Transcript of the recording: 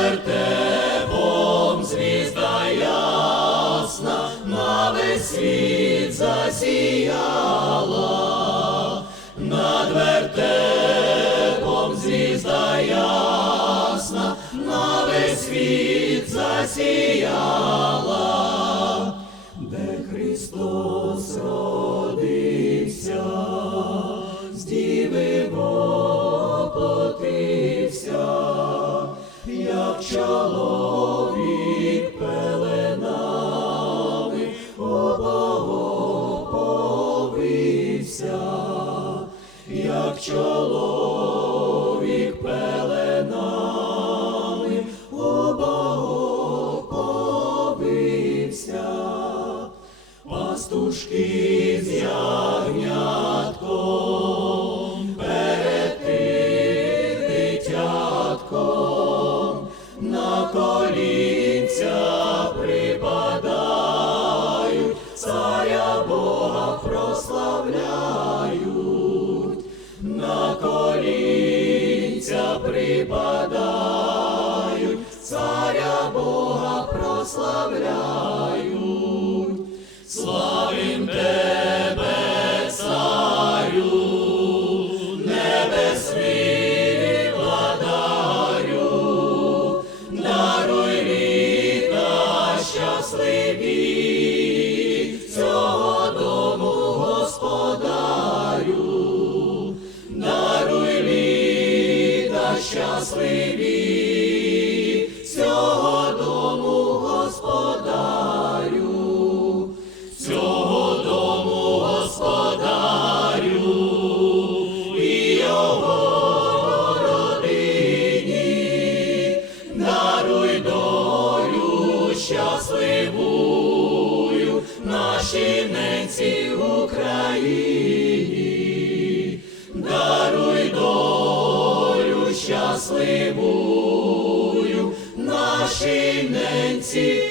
вертепом звізда ясна, на весь світ засіяла, над вертепом звізда ясна, на весь світ засіяла, де Христос чоловік як чоловік пеленами обоповився, пастушки з ягнятком припадають, царя Бога прославляють. Славим тебе, царю, небесний владарю, даруй літа щасливі, щасливі, цього дому господарю. Цього дому господарю. І його родині, даруй долю щасливую долю щасливую нашій ненці.